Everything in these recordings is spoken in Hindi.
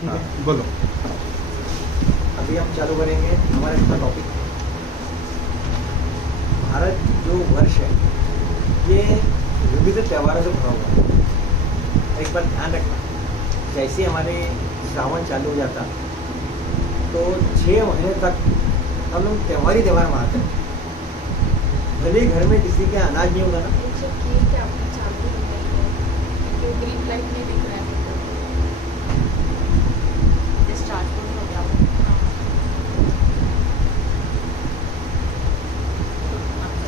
ठीक है, हाँ। बोलो। अभी हम चालू करेंगे हमारा इसका टॉपिक। भारत जो वर्ष है ये विविध त्योहारों से भरा हुआ है। एक बात ध्यान रखना, जैसे हमारे श्रावण चालू हो जाता तो 6 महीने तक हम लोग त्योहार ही त्योहार मनाते हैं। भले ही घर में किसी के अनाज नहीं होगा ना, ग्रीन लाइट नहीं दिख रहा है। स्टार्ट हो गया।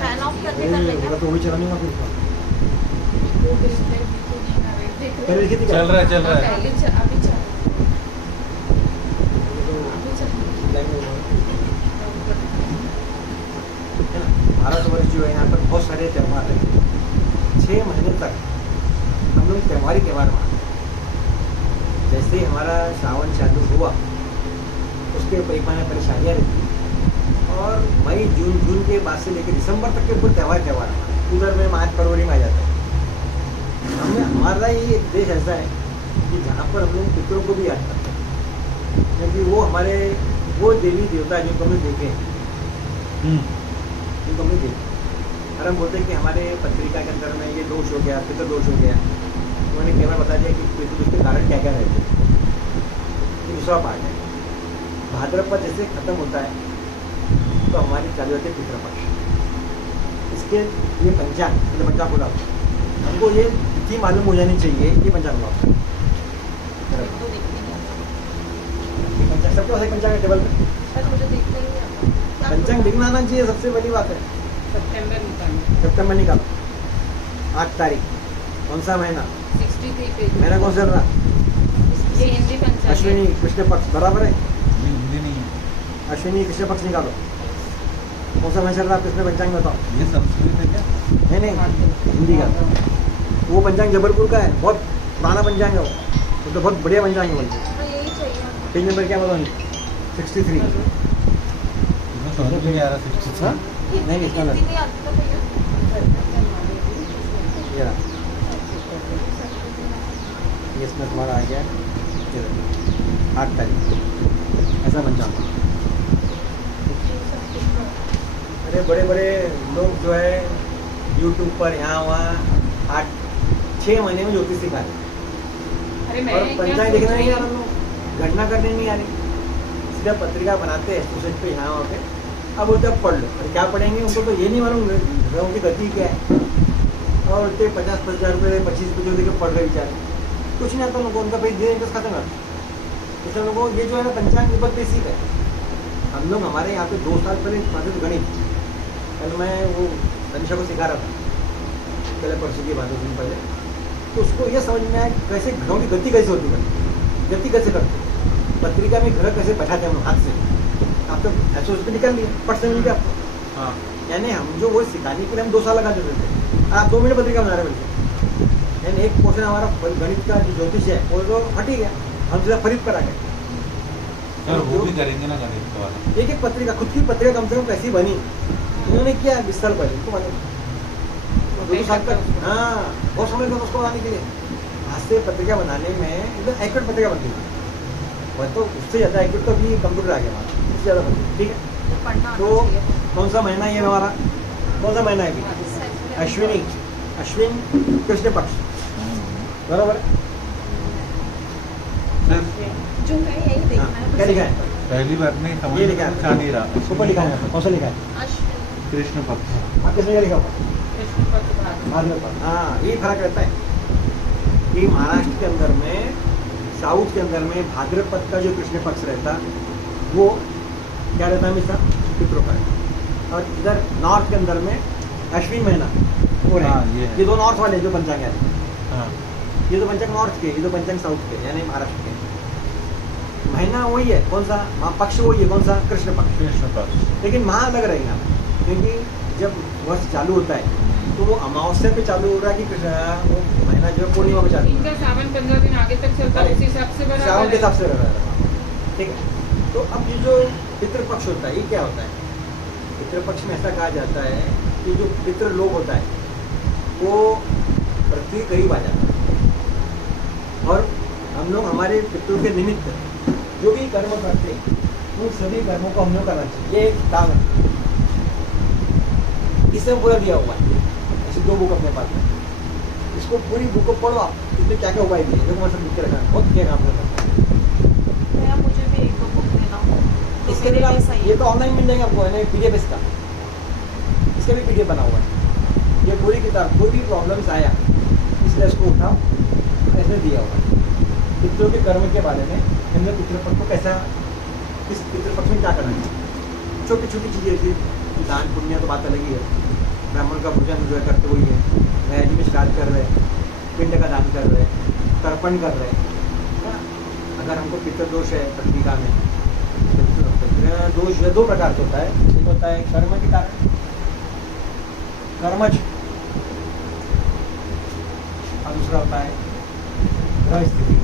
फैन ऑफ करके कर लेंगे। तो वही चलाने का फिर वो ग्रीन लाइट दिख नहीं रहा है। देख पहले रहे लिखी थी चल रहा है, चल रहा है। पहले अभी चल अभी चल है ना। भारतवर्ष जो है यहाँ पर बहुत सारे त्यौहार हैं। 6 महीने तक हम लोग त्योहार ही त्योहार मनाते हैं। जैसे ही हमारा श्रावण चालू हुआ उसके परिमाण परेशानियाँ रहती और मई जून के बाद से लेकर दिसंबर तक के पूरे त्योहार उधर में मार्च फरवरी में आ जाता है। हमें हमारा ये देश ऐसा है कि जहाँ पर हम लोग पितरों को भी याद करते हैं, क्योंकि वो हमारे वो देवी देवता है जिनको हमने देखे हैं, जिनको हमने देखे। और हम बोलते हैं कि हमारे पत्रिका के अंदर में ये दोष हो गया, पितृ दोष हो गया। उन्होंने केवल बता दिया कि पितृ दोष के कारण क्या क्या रहते हैं। ये दूसरा पार्ट है। भाद्रपद जैसे खत्म होता है तो हमारी चालू होती है पितृपक्ष। इसके ये पंचांग मतलब पंचांग बोला हमको ये तिथि मालूम हो जानी चाहिए। ये पंचांग हुआ तो देखने नहीं आता। पंचांग सबके पास एक पंचांग है टेबल पे। पर मुझे देखना नहीं आता। पंचांग दिखना आना चाहिए, सबसे बड़ी बात है। सितंबर निकालना। सितंबर निकालो। 8 तारीख कौन सा महीना? 63 पेज। महीना कौन सा चल रहा? ये हिंदी पंचांग। अश्विनी कृष्ण पक्ष बराबर है। हिंदी नहीं है, अश्विनी कृष्ण पक्ष निकालो। कौन सा महीना चल रहा है? किसमें पंचांग में बताओ। ये संस्कृत है क्या? नहीं हिंदी का। वो पंचांग जबलपुर का है, बहुत पुराना पंचांग है वो तो बहुत बढ़िया पंचांग है। बोलते तो यही चाहिए। पेज नंबर क्या बताओ? 63। इसमें समझ में नहीं आ रहा 63। हाँ? नहीं इसका हिंदी नहीं आता भैया। ये रहा। ये इसमें तुम्हारा आ गया 8 तारीख ऐसा पंचांग। अरे बड़े बड़े लोग जो है यूट्यूब पर यहाँ वहाँ 6 महीने में ज्योतिष सिखा रहे अरे मैं और क्या पंचांग सोच देखना रही नहीं आ रहा हूँ? लोग, गणना करने नहीं आ रही। सीधा पत्रिका बनाते हैं सोसाइटी पे यहाँ वहाँ पे। अब बोलते अब पढ़ लो। और क्या पढ़ेंगे? उनको तो ये नहीं मालूम ग्रहों की गति क्या है। और उतने 50-50 हज़ार रुपये 25 रुपये देकर पढ़ रहे बेचारे, कुछ नहीं आता उनको। उनका भाई धीरे इंटरेस्ट खत्म कर। इसलिए लोगों को ये जो है ना पंचांग बहुत बेसिक है। हम लोग हमारे यहाँ पे 2 साल पहले पढ़ते थे गणित। कल मैं वो तनिषा को सिखा रहा था, पहले परसों की बात 2 दिन पहले। तो उसको ये समझ में आया कि कैसे ग्रहों की गति कैसे होती है, गति कैसे करते हैं, पत्रिका में ग्रह कैसे बैठाते हैं हम हाथ से। आप तो ऐसे उस पर निकल लिए पढ़ से मिल गया आपको। हाँ, यानी हम जो वो सिखाने के लिए हम 2 साल लगा देते थे, आप 2 मिनट पत्रिका बना रहे बोलते। यानी एक पोर्शन हमारा गणित का जो ज्योतिष है वो तो हट ही गया, हम सीधा खरीद कर आ गए। सर वो भी करेंगे ना गणित का वाला। एक पत्रिका, खुद की पत्रिका कम से कम कैसी बनी इन्होंने किया 20 साल पहले, तो मालूम 2 साल तक। हाँ बहुत समय लगा उसको बनाने के लिए। हाथ से पत्रिका बनाने में एकदम एक्यूरेट पत्रिका बनती थी। वह तो उससे ज़्यादा एक्यूरेट तो अभी कंप्यूटर आ गया हमारा, उससे ज़्यादा बनती है। ठीक है, पढ़ना तो आना चाहिए। कौन सा महीना ये हमारा? कौन सा महीना है अभी? अश्विनी, अश्विन कृष्ण पक्ष बराबर है। सर जो है यही देखना है। क्या लिखा है? पहली बार नहीं समझ ये में लिखा आ है, नहीं रहा। ऊपर लिखा है। कौन सा लिखा है? अश्विन कृष्ण पक्ष। हाँ किसने क्या लिखा हुआ? कृष्ण पक्ष भाग। भाद्रपद। हाँ ये फर्क रहता है कि महाराष्ट्र के अंदर में, साउथ के अंदर में भाद्रपद का जो कृष्ण पक्ष रहता वो क्या रहता है हमेशा? पितृपक्ष। और इधर नॉर्थ के अंदर में अश्विन महीना वो हाँ, रहता ये है। ये 2 नॉर्थ वाले जो पंचांग है। हाँ, ये तो पंचांग नॉर्थ के, ये तो पंचांग साउथ के यानी महाराष्ट्र के। महीना वही है, कौन सा? वहाँ पक्ष वही है, कौन सा? कृष्ण पक्ष। कृष्ण पक्ष। लेकिन वहाँ अलग रहेगा, क्योंकि जब वर्ष चालू होता है तो वो अमावस्या पे चालू हो रहा है कि कृष्ण वो महीना जो है पूर्णिमा पे चालू हो रहा इनका सावन 15 दिन आगे तक चलता है, उसी हिसाब से है, बराबर श्रावण के है। हिसाब से रह रहा है। ठीक है, तो अब ये जो पितृपक्ष होता है ये क्या होता है? पितृपक्ष में ऐसा कहा जाता है कि जो पितृ लोग होता है वो पृथ्वी करीब आ जाता है और हम लोग हमारे पितरों के निमित्त जो भी कर्म करते हैं उन सभी कर्मों को हम लोग करना चाहिए। ये एक काम है, इसे पूरा दिया हुआ है। ऐसे 2 बुक अपने पास है, इसको पूरी बुक को पढ़ो आप, इसमें क्या क्या उपाय दिए देखो, मैं सब लिख के रखा है, बहुत क्या काम करता है। भैया मुझे भी 1-2 बुक देना। तो इसके मेरे लिए लिए सही ये है। तो ऑनलाइन मिल जाएगा आपको, है ना, PDF इसका, इसका भी PDF बना हुआ है। ये पूरी किताब, कोई भी प्रॉब्लम्स आया इसलिए इसको उठाओ, ऐसे दिया हुआ है पितरों के कर्म के बारे में। हमने पितृपक्ष को कैसा, किस पितृपक्ष में क्या करना है, छोटी छोटी चीज़ें जैसे दान पुण्य तो बात अलग ही है। ब्राह्मण का भोजन जो है करते हुए है, नया में स्टार्ट कर रहे हैं, पिंड का दान कर रहे हैं, तर्पण कर रहे हैं। अगर हमको पितृदोष है पत्रिका में, दोष 2 प्रकार से होता है। एक होता है कर्म के कारण, कर्मज, और दूसरा होता है ग्रह स्थिति।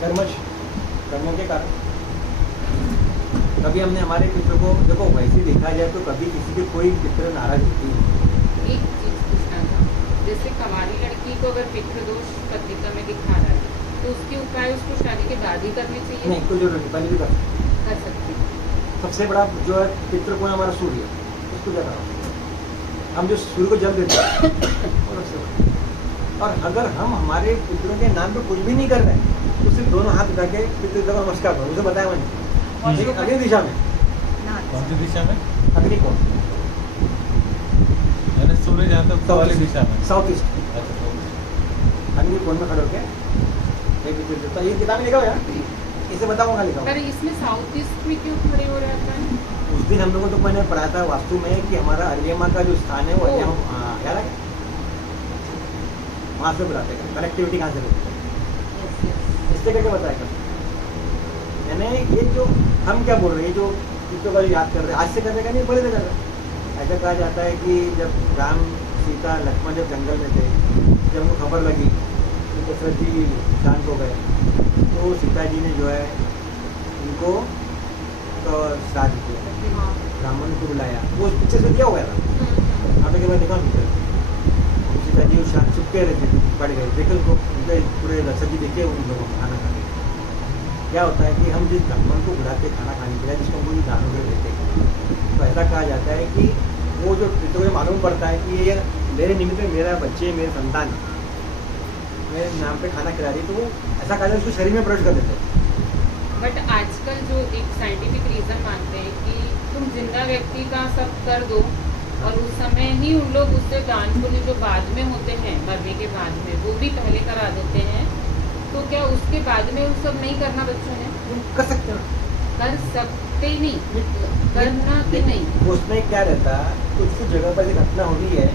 कर्मज, कर्मों के कारण कभी हमने हमारे पितरों को, देखो वैसे देखा जाए तो कभी किसी के कोई पितर नाराज होती है। एक चीज पूछना था, जैसे कवारी लड़की को अगर पितृदोष पत्रिका में दिखा रहा है तो उसके उपाय उसको शादी के बाद ही करने चाहिए? नहीं, कोई जरूरत नहीं, पहले भी कर सकती हूँ। सबसे बड़ा जो है पितृ को हमारा सूर्य, उसको क्या करो, हम जो सूर्य को जल देते हैं वो सबसे बड़ा। और अगर हम हमारे पितरों के नाम पे कुछ भी नहीं कर रहे हैं तो सिर्फ दोनों हाथ उठा के पितृ को नमस्कार करो, उसे बताया मैंने। लेकिन अग्नि दिशा में, कौन सी दिशा में? अग्नि कोण, यानी सूर्य जहाँ तक वाली दिशा में, साउथ ईस्ट, अच्छा, तो अग्नि कोण में खड़े होके एक पितृ देवता। ये किताब में लिखा हुआ है, इसे बताऊंगा लिखा हुआ पर है। इसमें साउथ ईस्ट में क्यों खड़े हो रहता है? उस दिन हम लोगों को तो मैंने पढ़ा था वास्तु में कि हमारा अर्यमा का जो स्थान है वो अर्यमा, याद है, वहाँ से बुलाते हैं, कनेक्टिविटी कहाँ से होती है, इससे करके बताएगा। यानी ये जो हम क्या बोल रहे हैं, ये जो पितरों का जो याद कर रहे हैं, आज से करने का नहीं, बड़े से कर रहे हैं। ऐसा कहा जाता है कि जब राम सीता लक्ष्मण जब जंगल में थे, जब उनको खबर लगी कि दशरथ जी शांत हो गए, तो सीता जी ने जो है उनको तो श्राद्ध किया, ब्राह्मण को बुलाया, वो पीछे से दिया हुआ था। आपने के बाद देखा पिक्चर, सीता जी शांत चुपके रहते थे, पड़ गए, देखे उनको, उनके पूरे दशरथ जी देखे उन लोगों को खाना खाने। क्या होता है कि हम जिस ब्राह्मण को बुलाते खाना खाने के लिए, जिसको कोई दान वगैरह देते हैं, तो ऐसा कहा जाता है कि वो जो पितरों को मालूम पड़ता है कि ये मेरे निमित्त में मेरा बच्चे, मेरे संतान मेरे नाम पे खाना खिला रही है, तो वो ऐसा कहा जाता है उसको शरीर में प्रवेश कर देते हैं। बट आजकल जो एक साइंटिफिक रीजन मानते हैं कि तुम जिंदा व्यक्ति का सब कर दो और उस समय ही उन लोग उससे दान पुण्य जो बाद में होते हैं, मरने के बाद में, वो भी पहले करा देते हैं। तो क्या उसके बाद में वो सब नहीं करना बच्चों ने? कर सकते हो, कर सकते नहीं, करना कि नहीं? उसमें क्या रहता है, कुछ कुछ जगह पर एक घटना होती है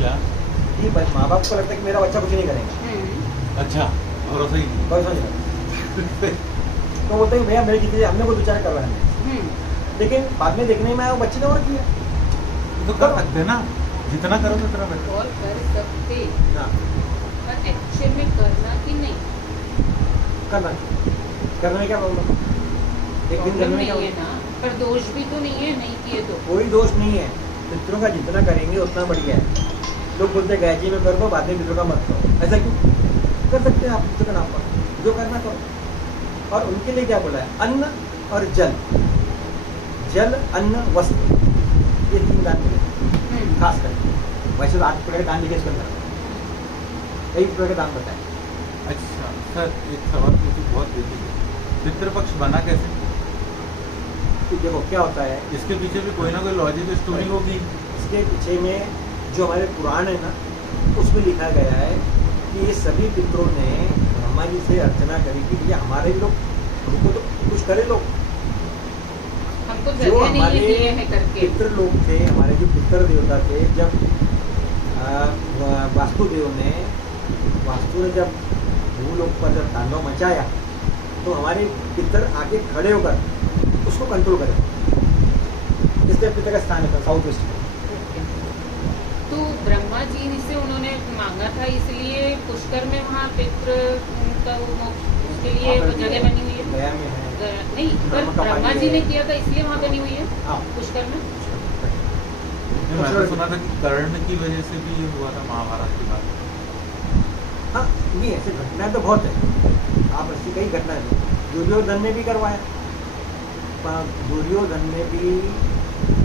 क्या? कि माँ बाप को लगता है कि मेरा बच्चा कुछ नहीं करेगा, अच्छा, भरोसा ही नहीं। बस समझ लो। तो बोलते हैं भैया मेरी जितनी हमने को विचार कर रहा है, लेकिन बाद में देखने में आया वो बच्चे ने और किया, तो कर सकते ना, जितना करो उतना बेटर। और कर सकते, हाँ पर एक्चुअल में करना कि नहीं? करना करने में क्या प्रॉब्लम, एक दिन प्रॉब्लम करने में नहीं क्या है ना, पर दोष भी तो नहीं है नहीं किए तो। कोई दोष नहीं है, पितरों का जितना करेंगे उतना बढ़िया है। लोग बोलते हैं गायत्री में कर दो, बाद में पितरों का मत करो, ऐसा क्यों? कर सकते हैं आप पितरों का नाम पर, जो करना करो। और उनके लिए क्या बोला है, अन्न और जल, जल अन्न वस्त्र, ये 3 दान मिले खास करके। वैसे तो 8 प्रकार के दान लिखे इसके अंदर, कई प्रकार के दान बताए। अच्छा सर, एक सवाल पूछूं, बहुत बेसिक है, पितृपक्ष बना कैसे? कि देखो क्या होता है, इसके पीछे भी कोई ना कोई लॉजिक स्टोरी होगी। इसके पीछे में जो हमारे पुराण है ना, उसमें लिखा गया है कि ये सभी पितरों ने ब्रह्मा जी से अर्चना करी कि ये हमारे भी लोग, हमको तो कुछ करे लोग, हमको जो जगह नहीं हमारे है किए हैं करके। पितृ लोग थे, हमारे जो पितृ देवता थे, जब वास्तुदेव ने जब भूलोक पर जब तांडव मचाया, तो हमारे पितृ आगे खड़े होकर उसको कंट्रोल करें, इसलिए पितृ का स्थान है साउथ वेस्ट में। तो ब्रह्मा जी से उन्होंने मांगा था, इसलिए पुष्कर में वहाँ पितृ का वो उसके लिए वो जगह बनी हुई है। गया में है, नहीं, पर ब्रह्मा जी ने किया था इसलिए वहाँ बनी हुई है हाँ। पुष्कर में। नहीं, मैंने सुना था कि कर्ण की वजह से भी ये हुआ था महाभारत की बात। हाँ, नहीं ऐसे घटनाएं तो बहुत है, आप ऐसी कई घटनाएं हैं। दुर्योधन ने भी करवाया, पर दुर्योधन ने भी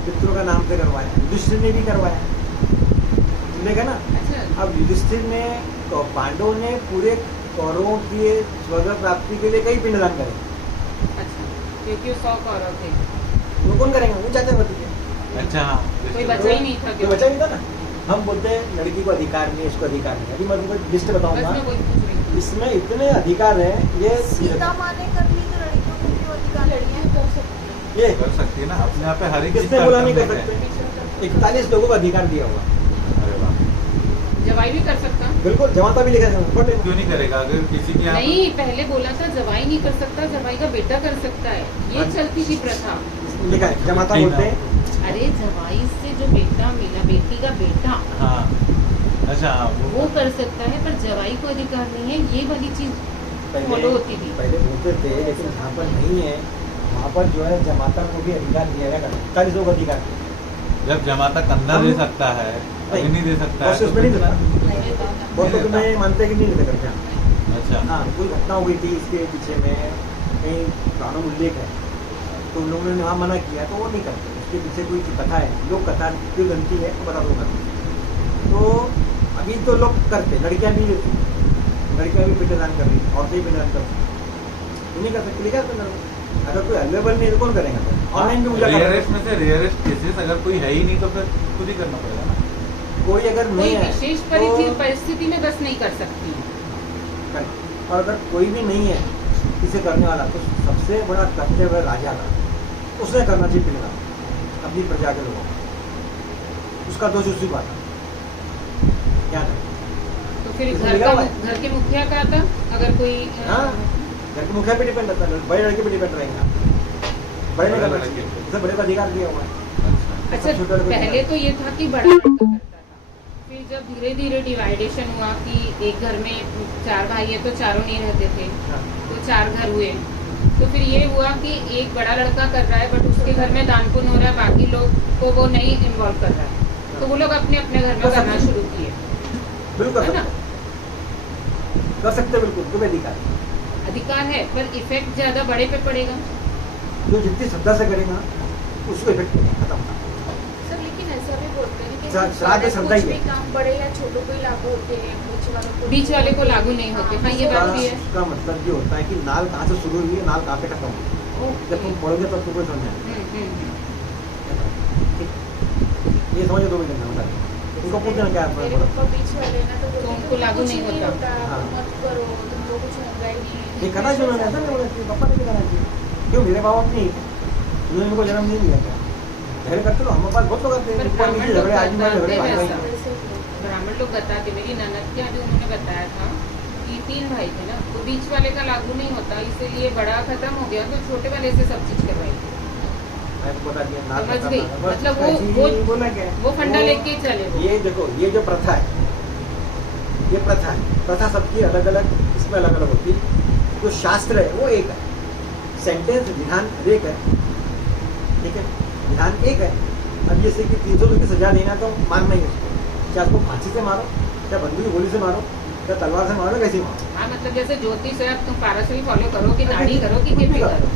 पितरों का नाम से करवाया, युधिष्ठिर ने भी करवाया, देखा ना। अच्छा, अब युधिष्ठिर ने तो पांडवों ने पूरे कौरवों की स्वर्ग प्राप्ति के लिए कई पिंडदान करे। अच्छा, क्योंकि वो 100 कौरव थे, वो कौन करेंगे, वो चाहते होते थे, अच्छा हाँ, कोई बचा ही नहीं था। कोई बचा नहीं था ना। हम बोलते हैं लड़की को अधिकार नहीं, इसको अधिकार नहीं। अभी मैं तुमको लिस्ट बस बताऊंगा, मैं वही पूछ रही थी। इसमें इतने अधिकार हैं। ये सीता माँ ने कर ली तो लड़कियों को क्यों अधिकार? लड़कियां कर सकती हैं। ये कर सकती है ना अपने यहाँ पे, हर एक किसने चीज बोला नहीं कर करने का है। सकते? 41 लोगों को अधिकार दिया हुआ, अरे वाह, जवाई भी कर सकता? बिल्कुल जमाता भी लिखा है, पढ़ लेना। क्यों नहीं करेगा? अगर किसी के यहाँ नहीं, पहले बोला था जवाई नहीं कर सकता, जवाई का बेटा कर सकता है, ये चलती थी प्रथा। लिखा है जमाता नहीं बोलते ना। हैं। अरे जवाई से जो बेटा मिला, बेटी का बेटा, हाँ, अच्छा हाँ, वो कर सकता है, पर जवाई को अधिकार नहीं है, ये वाली चीज फॉलो होती थी। पहले बोलते थे, लेकिन जहाँ पर नहीं है वहाँ पर जो है जमाता को भी अधिकार दिया गया। 41 लोगों को अधिकार दिया। जब जमाता कंधा दे सकता है, अभी नहीं दे सकता और है, उसमें नहीं देता। नहीं, बहुत लोग मैं मानते हैं कि नहीं देते करते। अच्छा हाँ, कोई घटना हो गई थी इसके पीछे में, कहीं कानून उल्लेख है, तो उन लोगों ने वहाँ मना किया, तो वो नहीं करते। उसके पीछे कोई कथा है, लोग कथा क्यों बनती है तो बता दूंगा। तो अभी तो लोग करते, लड़कियाँ भी पिंडदान कर रही, औरतें भी पिंडदान कर रही, नहीं कर सकते। क्या करना? अगर कोई अवेलेबल नहीं है तो कौन करेगा? ऑनलाइन भी पूजा कर रेयरेस्ट में से रेयरेस्ट केसेस, अगर कोई है ही नहीं तो फिर खुद ही करना पड़ेगा ना। कोई अगर कोई नहीं है विशेष तो परिस्थिति में बस नहीं कर सकती। करे। और अगर कोई भी नहीं है इसे करने वाला, तो सबसे बड़ा कर्तव्य राजा का, उसने करना चाहिए पिंडदान अपनी प्रजा के लोगों को। उसका दोष उसी बात है, क्या करें? तो फिर इसमें लिखा हुआ है। घर के मुखिया का था, अगर कोई हाँ, घर के मुखिया पे डिपेंड रहता है, बड़े लड़के पे डिपेंड रहेंगे। बड़े नहीं करना चाहिए, इसे बड़े का अधिकार दिया हुआ है। अच्छा, पहले तो ये था कि बड़ा लड़का करता था, फिर जब धीरे धीरे डिवाइडेशन हुआ कि एक घर में 4 भाई है तो चारों नहीं रहते थे, हाँ। तो 4 घर हुए, तो फिर ये हुआ कि एक बड़ा लड़का कर रहा है बट उसके घर में दान पुण्य हो रहा है, बाकी लोग को वो नहीं इन्वॉल्व कर रहा है, तो वो लोग अपने अपने घर में करना शुरू किए। बिल्कुल है ना? कर सकते, बिल्कुल तुम्हें अधिकार है, पर इफेक्ट ज्यादा बड़े पे पड़ेगा। जो जितनी श्रद्धा से करेगा उसको इफेक्ट नहीं खत्म। सर लेकिन ऐसा भी बोलते हैं कि श्राद्ध श्रद्धा ही कुछ है। भी काम बड़े या छोटों को ही लागू होते हैं, बीच वाले को लागू नहीं होते। हाँ, ये बात भी है। उसका मतलब ये होता है कि नाल कहाँ से शुरू हुई है, नाल कहाँ पे खत्म हुई। जब तुम पढ़ोगे तब तुमको समझ आएगा। ये समझो 2 मिनट में बता उनको पूछना क्या है। मेरे पापा बीच वाले ना, तो बोलते हैं उनको कि लागू कुछ नहीं होता। हाँ। मत करो, तुमको कुछ होगा ही नहीं। ये करना चाहिए, उन्होंने ऐसा नहीं बोला कि पापा ने भी करना चाहिए। क्यों, मेरे माँ बाप नहीं, उन्होंने इनको जन्म नहीं दिया क्या? पहले करते लो, हमारे पास बहुत लोग आते हैं, पर ऊपर ब्राह्मण नीचे लोग झगड़े, आज बताते झगड़े, भाई वैसा। भाई। ब्राह्मण लोग बताते, मेरी ननद के यहाँ भी उन्होंने बताया था कि 3 भाई थे ना, तो बीच वाले का लागू नहीं होता, इसीलिए बड़ा खत्म हो गया तो छोटे वाले से सब चीज करवाई। मैं तो बता दिया, नाल समझ खत्म गई। है। बस मतलब ऐसे ही वो बोला क्या? वो फंडा लेके चले वो। ये देखो, ये जो प्रथा है, ये प्रथा है। प्रथा सबकी अलग अलग, इसमें अलग अलग होती है। जो शास्त्र है वो एक है, सेंटेंस विधान एक है, ठीक है, विधान एक है। अब जैसे कि 300 रुपये की सजा देना तो मानना ही है उसको, चाहे उसको फांसी से मारो, चाहे बंदूक की गोली से मारो, चाहे तलवार से मारो, कैसे मारो। हाँ, मतलब जैसे ज्योतिष है, अब तुम पारस भी फॉलो करो कि नाड़ी करो कि खेती करो,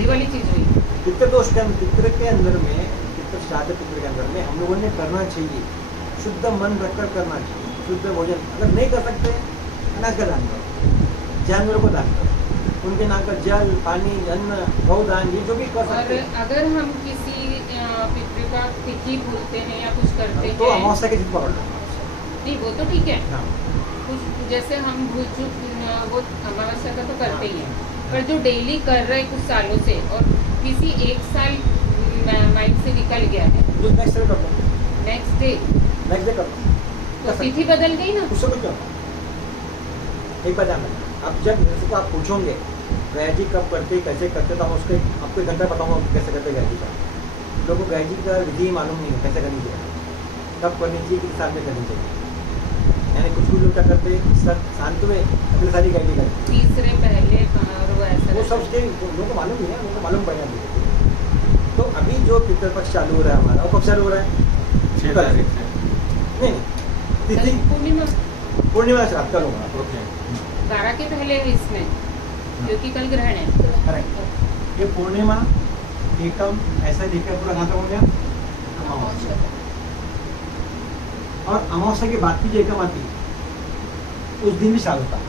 ये वाली चीज हुई। पितृ दोष के अंदर, पितृ के अंदर में, पितृ श्राद्ध पितृ के अंदर में हम लोगों ने करना चाहिए, शुद्ध मन रखकर करना चाहिए, शुद्ध भोजन। अगर नहीं कर सकते, अनाज का दान करो, जानवरों को दान करो, उनके नाम का जल, पानी, अन्न, गौदान, ये जो भी कर और सकते हैं। अगर हम किसी पितृ का तिथि भूलते हैं या कुछ करते तो हैं, अमावस्या के दिन पकड़ लो। नहीं वो तो ठीक है, हाँ। कुछ जैसे हम भूल चूक वो अमावस्या का तो करते ही हैं, पर जो डेली कर रहे हैं कुछ सालों से और किसी एक साल माइंड से निकल गया है, जो नेक्स्ट डे कर लो, नेक्स्ट डे नेक्स्ट डे कर लो, तो तिथि बदल गई ना। उससे कुछ करो। एक बात ध्यान रखना, अब जब मेरे को आप पूछोगे गैजी कब करते, कैसे करते, तो हम उसके आपको एक घंटा बताऊँगा कैसे करते गैजी का। लोगों को गैजी का विधि मालूम नहीं है, कैसे करनी चाहिए, कब करनी चाहिए, किस साल में करनी चाहिए। यानी कुछ लोग क्या करते, शांत हुए अगले साल ही गैजी करते, तीसरे पहले और वो ऐसा वो सब उसके लोगों को मालूम नहीं है, उनको मालूम पड़ जाती है। तो अभी जो पितृपक्ष चालू हो रहा है हमारा, वो कब चालू हो रहा है? 6 तारीख से। नहीं तिथि पूर्णिमा पूर्णिमा श्राद्ध कल होगा। ओके 12 के पहले है इसमें, क्योंकि कल ग्रहण है। करेक्ट। ये पूर्णिमा एकम ऐसा लिखकर पूरा कहाँ तक हो गया? अमावस्या। और अमावस्या के बाद की जो एकम आती है उस दिन भी श्राद्ध होता है।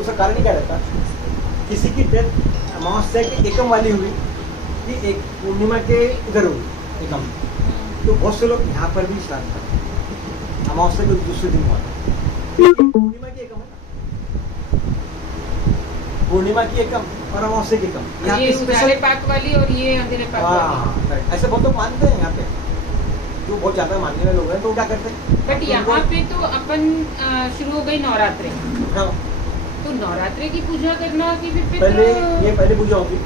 उसका कारण ही क्या रहता? किसी की डेथ अमावस्या के एकम वाली हुई कि एक पूर्णिमा के इधर हुई एकम, तो बहुत से लोग यहाँ पर भी श्राद्ध करते हैं। अमावस्या के दूसरे दिन हुआ पूर्णिमा की एकम है ना? पूर्णिमा की एकम और अमावस्या की एकम यहाँ ये पे उजाले स्पेशल। पाक वाली और ये अंधेरे पाक वाली। हाँ correct। ऐसे बहुत लोग मानते हैं यहाँ पे, जो बहुत ज्यादा मानने वाले लोग हैं तो वो क्या करते हैं? बट यहाँ पे तो अपन शुरू हो गई नवरात्रि, हाँ, तो नवरात्रि की पूजा करना कि फिर पहले तो ये पहले पूजा होती,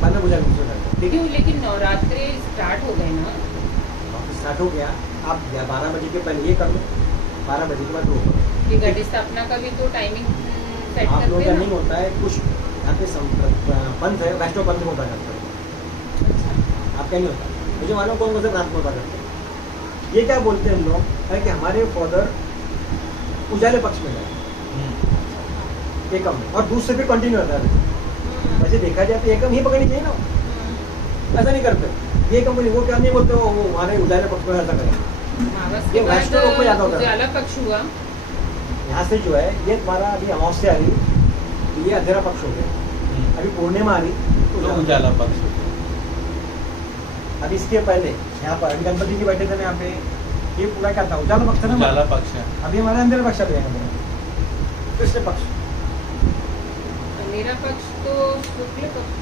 बाद में पूजा करते हैं। ठीक क्यों? लेकिन नवरात्रि स्टार्ट हो गए ना, है, स्टार्ट हो गया। आप 12 बजे के पहले ये कर लो, 12 बजे के बाद वो करो। कि घट स्थापना का भी तो टाइमिंग सेट आप लोगों करते का हैं नहीं ना। होता है कुछ यहाँ पे पंथ है, वैष्णव पंथ में होता करते हैं। आपका नहीं होता, मुझे मालूम कौन कौन से प्रांत में होता करते हैं। ये क्या बोलते हैं हम लोग है कि हमारे फादर उजाले पक्ष में गए एकम में, और दूसरे पे कंटिन्यू होता है। वैसे देखा जाए तो एकम ही पकड़नी चाहिए ना, ऐसा नहीं करते। ये कंपनी वो क्या नहीं बोलते, वो हमारे उजाले पक्ष में ऐसा करें। मावस ये के बाद वैष्णव लोग में ज्यादा होता है। उजाला पक्ष हुआ, यहाँ से जो है ये तुम्हारा अभी अमावस्या आ रही, ये अंधेरा पक्ष हो गया। अभी पूर्णिमा आ रही तो उजाला पक्ष। अभी इसके पहले यहाँ पर अभी गणपति जी बैठे थे ना यहाँ पे, ये पूरा क्या था? उजाला पक्ष था ना। उजाला पक्ष है। अभी हमारे अंधेरा पक्ष आ गया, कृष्ण पक्ष। अंधेरा पक्ष तो शुक्ल पक्ष,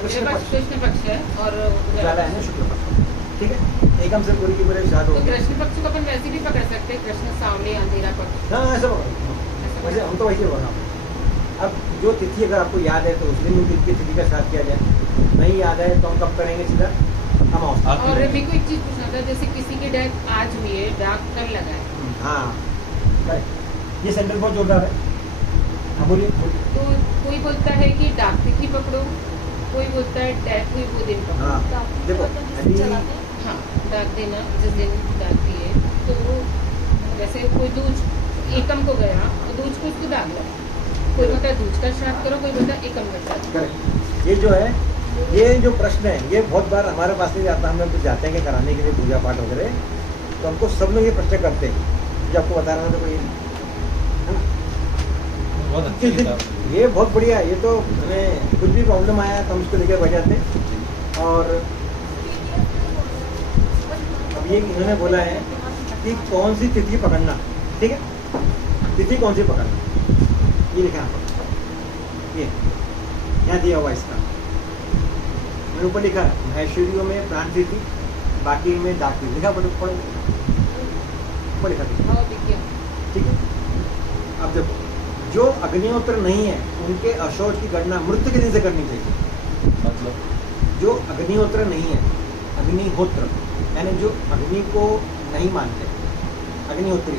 कृष्ण अंधेरा पक्ष पक्ष। कृष्ण पक्ष है और उजाला है ना शुक्ल पक्ष। ठीक है, एकम से पूरी की पूरी श्राद्ध तो हो गया। कृष्ण पक्ष को अपन वैसे भी पकड़ सकते हैं, कृष्ण सावली अंधेरा पक्ष हाँ ऐसा पकड़ो। ऐसा वैसे हम तो वैसे ही बोल रहा हूँ। अब जो तिथि अगर आपको याद है तो उस दिन उनकी तिथि का श्राद्ध किया जाए, नहीं याद है तो हम कब करेंगे? सीधा अमावस्या। आप- और मेरे को एक चीज पूछना था, जैसे किसी की डेथ आज हुई है, डाक कल लगा है, हाँ करेक्ट। ये सेंटेंस बहुत जोरदार है। हाँ बोलिए। तो कोई बोलता है कि डाक तिथि पकड़ो, कोई बोलता है डेथ हुई वो दिन पकड़ो। हाँ देखो अभी हाँ, डाक देना जिस दिन डाक दिए, तो जैसे कोई दूज एकम को गया तो दूज को उसको दाग लगा, कोई बोलता है दूज का श्राद्ध करो, कोई बोलता है एकम का श्राद्ध करो। करेक्ट। ये जो है, ये जो प्रश्न है ये बहुत बार हमारे पास नहीं आता। हम लोग कुछ जाते हैं कि कराने के लिए पूजा पाठ वगैरह, तो हमको सब लोग ये प्रश्न करते हैं जो आपको बता रहा था। कोई बहुत अच्छी किताब है। ये बहुत बढ़िया है। ये तो हमें कुछ भी प्रॉब्लम आया तो हम उसको लेकर बैठ जाते हैं। और अब ये इन्होंने बोला है कि कौन सी तिथि पकड़ना, ठीक है, तिथि कौन सी पकड़ना, ये लिखा है ये यहाँ दिया हुआ इसका। मैंने ऊपर लिखा है महेश्वरियों में प्राण तिथि, बाकी में डाक तिथि लिखा, पढ़ो ऊपर लिखा है। हाँ, देखिए ठीक है। अब देखो जो अग्निहोत्र नहीं है उनके अशौच की गणना मृत्यु के दिन से करनी चाहिए। मतलब जो अग्निहोत्र नहीं है, अग्निहोत्र यानी जो अग्नि को नहीं मानते, अग्निहोत्री,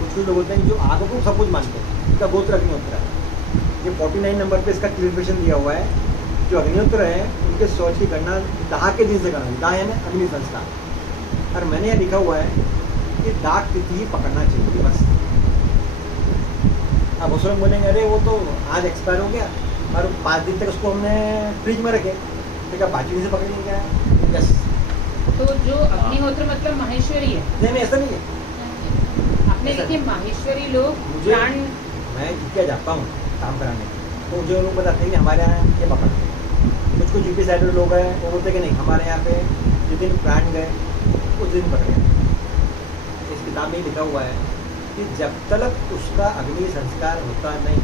कुछ लोग होते हैं जो आग को सब कुछ मानते हैं, इनका गोत्र अग्निहोत्र है। ये 49 नंबर पे इसका क्लियरिफिकेशन दिया हुआ है। जो अग्निहोत्र है उनके शौच की गणना दाह के दिन से करना, दाह यानी अग्नि संस्कार। और मैंने यहाँ लिखा हुआ है कि डाक तिथि ही पकड़ना चाहिए बस। अब उस लोग बोलेंगे अरे वो तो आज एक्सपायर हो गया और 5 दिन तक उसको हमने फ्रिज में रखे, तो क्या 5 दिन से पकड़ेंगे क्या? यस। तो जो अग्निहोत्र मतलब माहेश्वरी है, नहीं ऐसा नहीं है। आपने ऐसा देखिए माहेश्वरी लोग मुझे प्राण मैं क्या जाता हूँ काम कराने, तो मुझे लोग बताते हैं कि हमारे यहाँ ये पकड़ते हैं। कुछ जीपी साइड में लोग हैं वो बोलते हैं कि नहीं हमारे यहाँ पे जिस दिन प्राण गए उस दिन पकड़े। इस किताब में लिखा हुआ है कि जब तक उसका अग्नि संस्कार होता नहीं,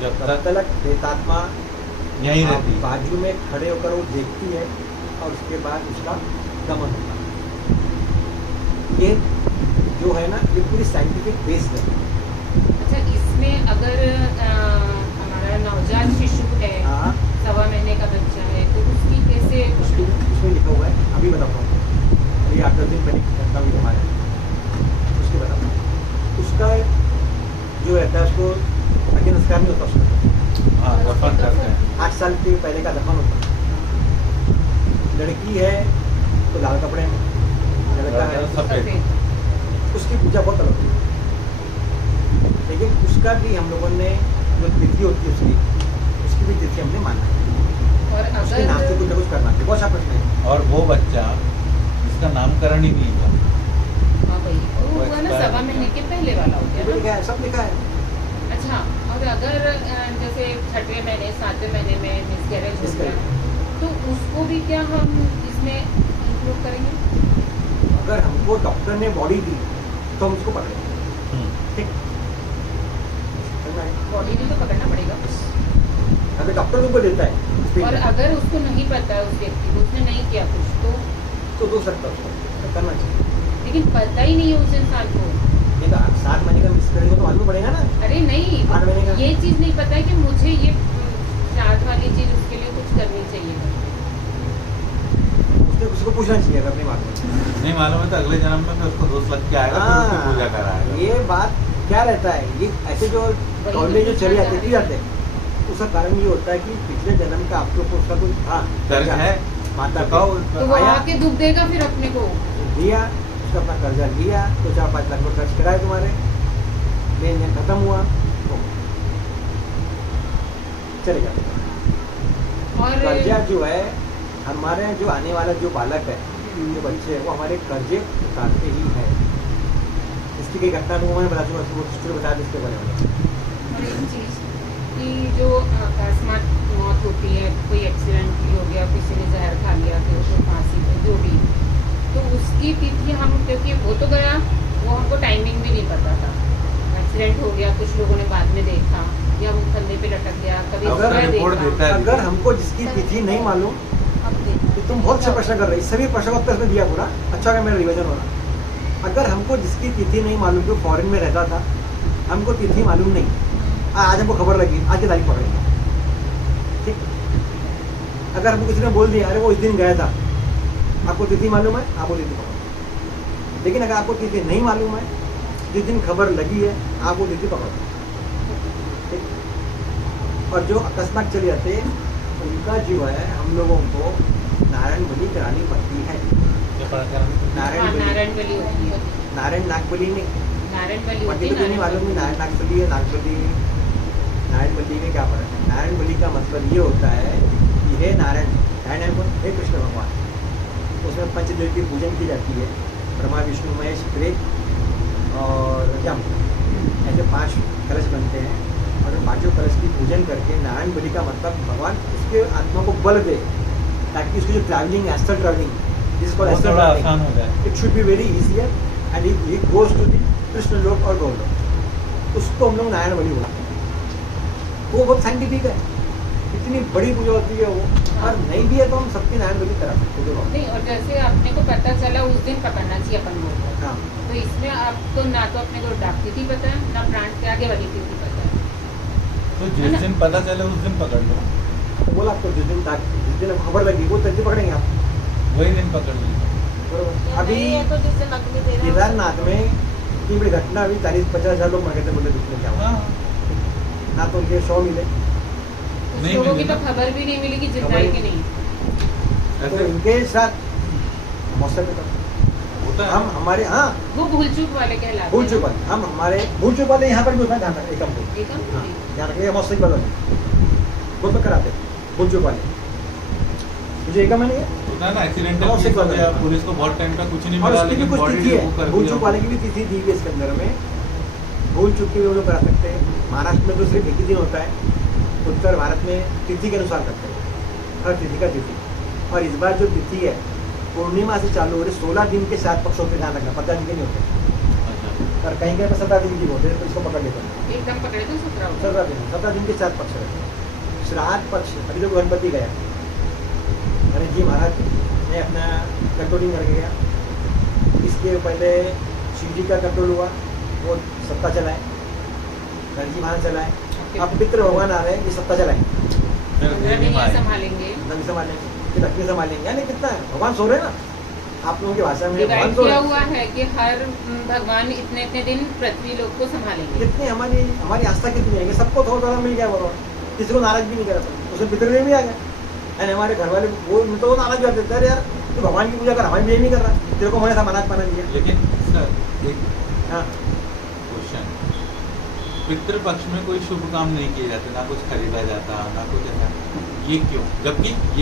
जब तब तक तक प्रेतात्मा यहीं रहती है। बाजू में खड़े होकर वो देखती है और उसके बाद उसका गमन होता है। ये जो है ना ये पूरी साइंटिफिक बेस्ड है। अच्छा, इसमें अगर हमारा नवजात शिशु है, हाँ 1.25 महीने का बच्चा है, तो उसकी कैसे उसमें लिखा हुआ है, अभी बताता हूँ। अभी 8-10 दिन पहले करता हूँ हमारे उसके बताता हूँ। उसका जो रहता है उसको अग्नि संस्कार नहीं होता उसका, हाँ दफन करते हैं। 8 साल के पहले का दफन होता है। लड़की है लाल कपड़े में, लड़का है सफेद। सफेद। उसकी पूजा बहुत अलग होती है। लेकिन उसका भी हम लोगों ने जो तिथि होती है उसकी भी तिथि हमने माना है। और उसके नाम से कुछ अगर ना कुछ करना चाहिए। बहुत सा प्रश्न है। और वो बच्चा जिसका नामकरण ही नहीं हुआ, हाँ भाई तो वो हुआ ना expire 1.25 महीने के पहले वाला हो ये गया लिखा है, सब लिखा है। ना। अच्छा, और अगर जैसे 6वें महीने 7वें महीने में मिसकैरेज हो गया तो उसको भी क्या हम इसमें इंक्लूड करेंगे? अगर हमको डॉक्टर ने बॉडी दी तो हम उसको पकड़ेंगे। ठीक, समझ में आया? बॉडी भी तो पकड़ना पड़ेगा। अगर डॉक्टर तुमको देता है और अगर उसको नहीं पता है, उस व्यक्ति को, उसने नहीं किया कुछ तो दो सकता है उसको, तो करना चाहिए। लेकिन पता ही नहीं है उस इंसान को। नहीं तो 7 महीने का मिस करेंगे तो मालूम पड़ेगा ना। अरे नहीं, 8 महीने का ये चीज नहीं पता है कि मुझे ये श्राद्ध वाली चीज उसके लिए कुछ करनी चाहिए। उसको पूछना चाहिए अगर नहीं मालूम है। नहीं मालूम है तो अगले जन्म में फिर उसको दोस्त लग के आएगा, फिर उसकी पूजा कराएगा। ये बात क्या रहता है, ये ऐसे जो टॉले जो चले जाते टिक जाते हैं, उसका कारण ये होता है कि पिछले जन्म का आपके ऊपर उसका कुछ था कर्ज है, माता चुकाओ। तो वो आया, आके दुख देगा फिर अपने को। दिया, उसका अपना कर्जा लिया, 2-4-5 लाख रुपये खर्च कराए तुम्हारे, लेन देन खत्म हुआ, हो गया। चले जाते। और कर्जा जो है हमारे जो आने वाला जो बालक है, जो बच्चे हैं, वो हमारे कर्जे उतारते ही है। इसकी कई घटना को मैं बता दूंगा, वो स्टोरी बता दें इसके बारे में। और एक चीज कि जो अकस्मात मौत होती है, कोई एक्सीडेंट हो गया, किसी ने जहर खा लिया, फिर उसको फांसी पे जो भी, तो उसकी तिथि हम, क्योंकि वो तो गया, वो हमको टाइमिंग भी नहीं पता था। एक्सीडेंट हो गया, कुछ लोगों ने बाद में देखा, या वो कंधे पे लटक गया, कभी अगर सुबह रिपोर्ट देता देखा। है। अगर हमको जिसकी तिथि नहीं मालूम, अब देखो। तो तुम बहुत से प्रश्न कर रही, सभी प्रश्नों का उत्तर इसमें दिया पूरा। अच्छा का मेरा रिवीजन होना। अगर हमको जिसकी तिथि नहीं मालूम, जो फॉरेन में रहता था, हमको तिथि मालूम नहीं, आज हमको खबर लगी, आज की तारीख पकड़ेंगे। ठीक, अगर हमको किसी ने बोल दिया अरे वो इस दिन गया था, आपको तिथि मालूम है, आप वो तिथि पकड़ो। लेकिन अगर आपको तिथि नहीं मालूम है, जिस दिन खबर लगी है, आप वो तिथि पकड़ो। ठीक, और जो अकस्मात चले जाते हैं, उनका जो है हम लोगों को नारायण बलि करानी पड़ती है। नारायण बलि, नारायण बलि होती है। नारायण नाग बलि नहीं, नारायण बलि पति होती को तो नहीं मालूम कि नारायण नाग बलि है, नाग बलि। नारायण बलि में क्या फर्क है? नारायण बलि का मतलब ये होता है कि हे नारायण, नारायण कौन? हे कृष्ण भगवान। उसमें पंचदेव की पूजन की जाती है, ब्रह्मा विष्णु महेश प्रेत और यम, ऐसे 5 कलश बनते हैं। और उन 5 कलश की पूजन करके नारायण बलि का मतलब भगवान उसके आत्मा को बल दे, ताकि उसकी जो ट्रैवलिंग, एस्ट्रल ट्रैवलिंग, जिसको वो एस्ट्रल थोड़ा ट्रैवलिंग, आसान हो जाए। It should be very easier and he goes to the Krishna Lok और गौर लोक। उसको हम लोग नारायण बलि बोलते हैं। वो बहुत साइंटिफिक है, इतनी बड़ी पूजा होती है वो। और नहीं भी है तो हम सबकी नारायण बलि करा सकते हैं। नहीं, और जैसे अपने को पता चला उस दिन पकड़ना चाहिए अपन लोग को, हाँ, तो इसमें आपको ना तो अपने को डाक तिथि पता है, ना प्राण के आगे वाली तिथि पता है। तो जिस दिन पता चले उस दिन पकड़ लो, तो बोला आपको जिस दिन हमको खबर लगी वो तभी पकड़ेंगे आप। वही दिन पकड़ लीजिए। बरोबर। अभी नहीं है तो जिस दिन अग्नि दे रहे हैं, केदारनाथ में इतनी बड़ी घटना हुई, 40-50 हज़ार लोग मर गए थे, बोले दूसरे क्या हुआ? हाँ, ना तो उनके 100 मिले, कुछ नहीं लोगों की मिली तो ना। खबर भी नहीं मिली कि जिंदा खबर है ही कि नहीं। तो ऐसे इनके साथ मौसम में होता है। हम हमारे, हाँ, वो भूल चूक वाले कहलाते भूल हैं। चूक वाले, हम हमारे भूल चूक वाले यहाँ पर भी होता है, ध्यान रखें एकम को। एकदम हाँ, नहीं। ध्यान रखिए, मौसम वाले वो तो कराते भूल चूक वाले। मुझे एकम है नहीं है, होता है ना, एक्सीडेंटल बहुत केस से हो गया, बात है। पुलिस को बहुत टाइम तक कुछ नहीं और मिला, उसकी भी लेकिन कुछ बॉडी तिथि वो है, कर भूल दिया। चूक वाले की भी तिथि दी हुई है इसके अंदर में। भूल चूक के भी वो लोग करा सकते हैं। महाराष्ट्र में तो सिर्फ एक ही दिन होता है, उत्तर भारत में तिथि के अनुसार करते हैं, हर तिथि का तिथि। और इस बार जो तिथि है पूर्णिमा से चालू हो रही, 16 दिन के 7 पक्षों पे ध्यान रखना, 15 दिन के नहीं होते। अच्छा। और कहीं कहीं पर 17 दिन की होते हैं, तो इसको पकड़ लेते हैं। एकदम पकड़े तो 17 होते। 17 दिन के 7 पक्ष रहते हैं। श्राद्ध पक्ष, अभी तो गणपति गया, गणेश जी महाराज ने अपना कंट्रोलिंग कर गया। इसके पहले शिव जी का कंट्रोल हुआ, वो सत्ता चलाए, गणेश जी महाराज चलाए। अब पितृ भगवान आ रहे हैं, ये सत्ता चलाएंगे, फिर 15 दिन देवी ये माई। संभालेंगे। नवी संभालेंगे, फिर लक्ष्मी संभालेंगे। यानी कितना है, भगवान सो रहे हैं ना, आप लोगों की भाषा में भगवान डिवाइड सो किया रहे हुआ हैं। है कि हर भगवान इतने इतने दिन पृथ्वी लोक को संभालेंगे। कितनी हमारी आस्था कितनी है कि सबको थोड़ा थोड़ा मिल गया भगवान, किसी को नाराज भी नहीं करा था, उसमें पितृदेव भी आ गया। एंड हमारे घर वाले वो तो नाराज कर देते हैं, अरे यार तो भगवान की पूजा कर, हमारी पूजा नहीं कर रहा, तेरे को मैंने सब अनाज पाना दिया। लेकिन सर एक हाँ क्वेश्चन, पितृपक्ष में कोई शुभ काम नहीं किए जाते, ना कुछ खरीदा जाता, ना कुछ ऐसा, ये क्यों, जबकि ये